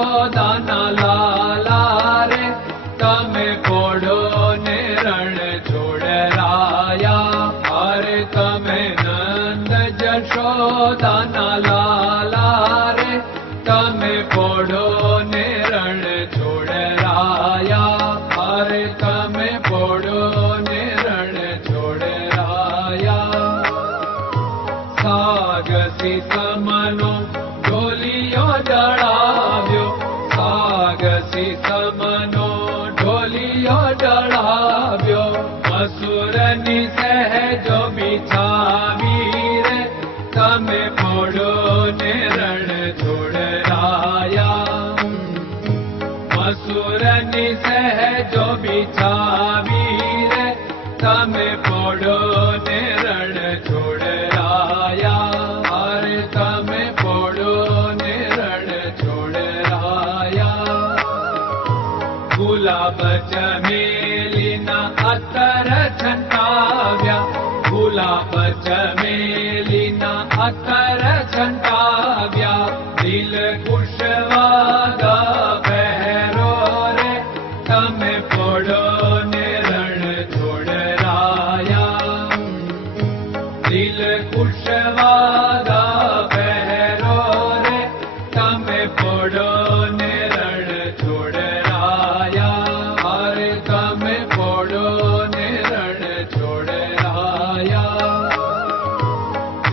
જશોદાના લાલા રે તમે પોડો ને રણ છોડરાયા. અરે તમે નંદ જશોદાના લાલા રે તમે પોડો ને રણ છોડરાયા. અરે તમે પોડો ને રણ છોડરાયા. સાગસી સમનો ઢોલિયો ડળાવ્યો, સાગસી સમનો ઢોલિયો ડળાવ્યો. મસૂરની સહેજો બિછાવી રે તમે પોડો ને રણ છોડરાયા. મસૂરની સહેજો બિછાવી રે તમે પોડો ને રણ છોડરાયા. અરે તમે પોડો ને રણ છોડરાયા. ગુલાબ ચમેલીના અત્તર છંટાવ્યા, ગુલાબ ચમેલીના અત્તર છંટાવ્યા. દિલ કુશવાદા પહેરો રે તમે પોડો ને રણ છોડરાયા. દિલ કુશવાદા પહેરો રે તમે પોડો ને રણ છોડરાયા. અરે તમે પોડો ને રણ છોડરાયા.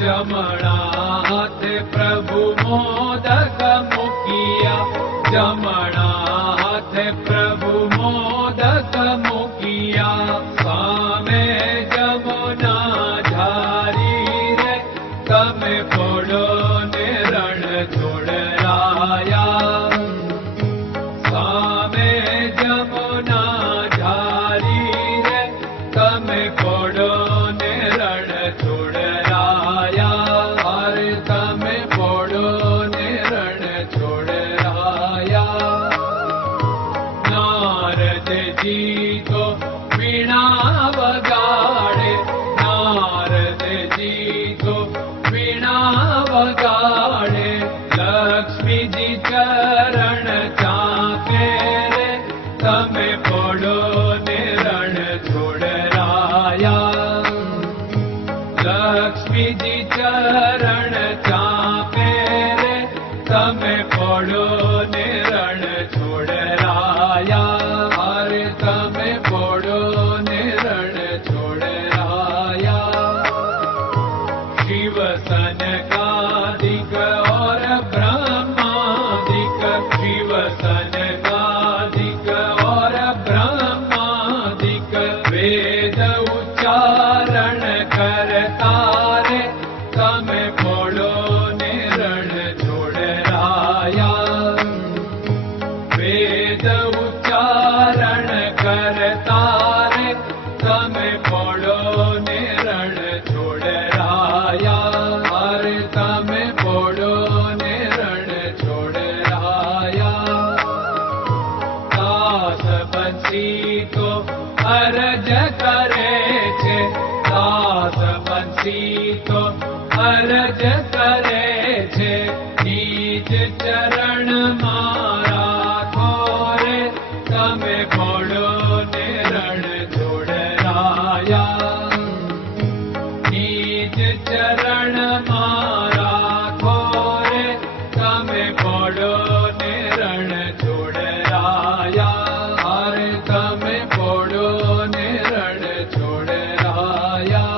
જમણા હાથે પ્રભુ મોદક મૂકિયા, જમણા હાથે પ્રભુ મોદક મૂકિયા. સામે જમુના ઝારી રે તમે પોડો ને રણ છોડરાયા. સામે જમુના ઝારી રે તમે પોડો ને રણ છોડરાયા. અરે તમે પોડો ને રણ છોડરાયા. નારદજી તો વીણા વગાડે, નારદજી તો વીણા વગાડે. લક્ષ્મીજી ચરણ ચાકે રે તમે પોડો ને રણ છોડરાયા. લક્ષ્મીજી ચરણ ચાપે રે તમે પોડો ને રણ છોડરાયા. અરે તમે પોડો ને રણ છોડરાયા. શિવ સનકાદિક और ब्रह्मादिक, शिव सनकादिक और ब्रह्मादिक. वेद उच्चारण करता रे તમે પોડો ને રણ છોડરાયા. વેદ ઉચ્ચારણ કરતા રે તમે પોડો ને રણ છોડરાયા. અરે તમે પોડો ને રણ છોડરાયા. દાસ બંસી તો અરજ કરે છે, દાસ બંસી તો અરજ કરે છે. નીચ ચરણ મારા ખોરે તમે પોડો ને રણ છોડરાયા. નીચ ચરણ મારા ખોરે તમે પોડો ને રણ છોડરાયા. અરે તમે પોડો ને રણ છોડરાયા.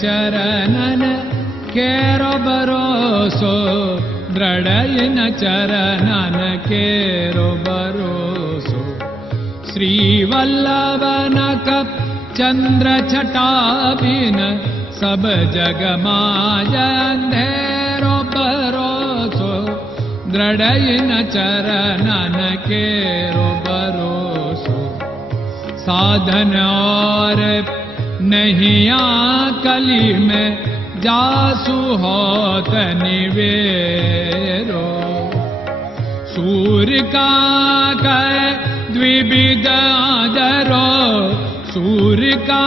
ચરણન કેરો ભરોસો, દ્રઢયન ચરણન કેરો ભરોસો. શ્રી વલ્લભન કપ ચંદ્ર છટાબિન સબ જગમાં અંધેરો ભરોસો. દ્રઢયન ચરણન કેરો ભરોસો. साधन और नहीं कली में जासु होत निवेरो सूर्य का कै द्विविध आदरो सूर्य का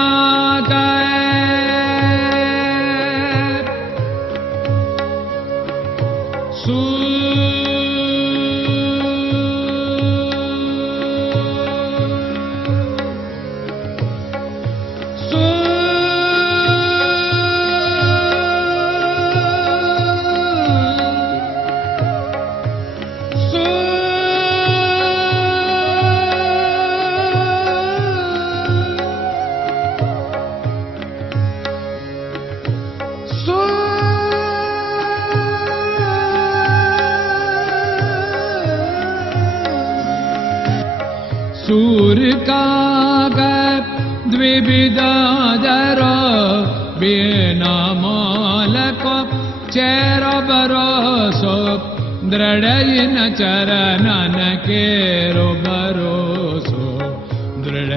सूर्य का द्विविधादर बिना मालको चेर भरोसो दृढ़ चरणन केरो भरोसो दृढ़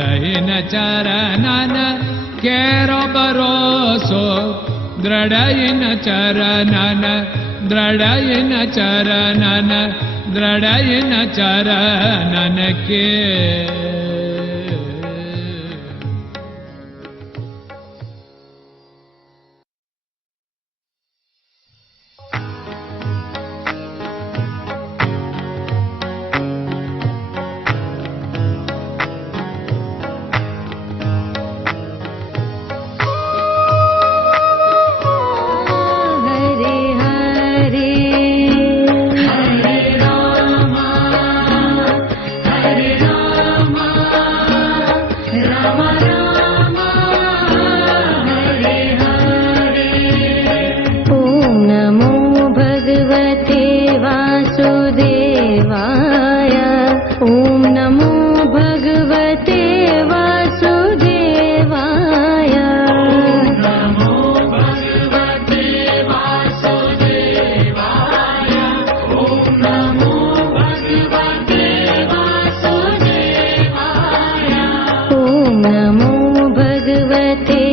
चरणन केरो भरोसो दृढ़ चरणन दृढ़ चरणन दृढ़ चरणन के नमो भगवते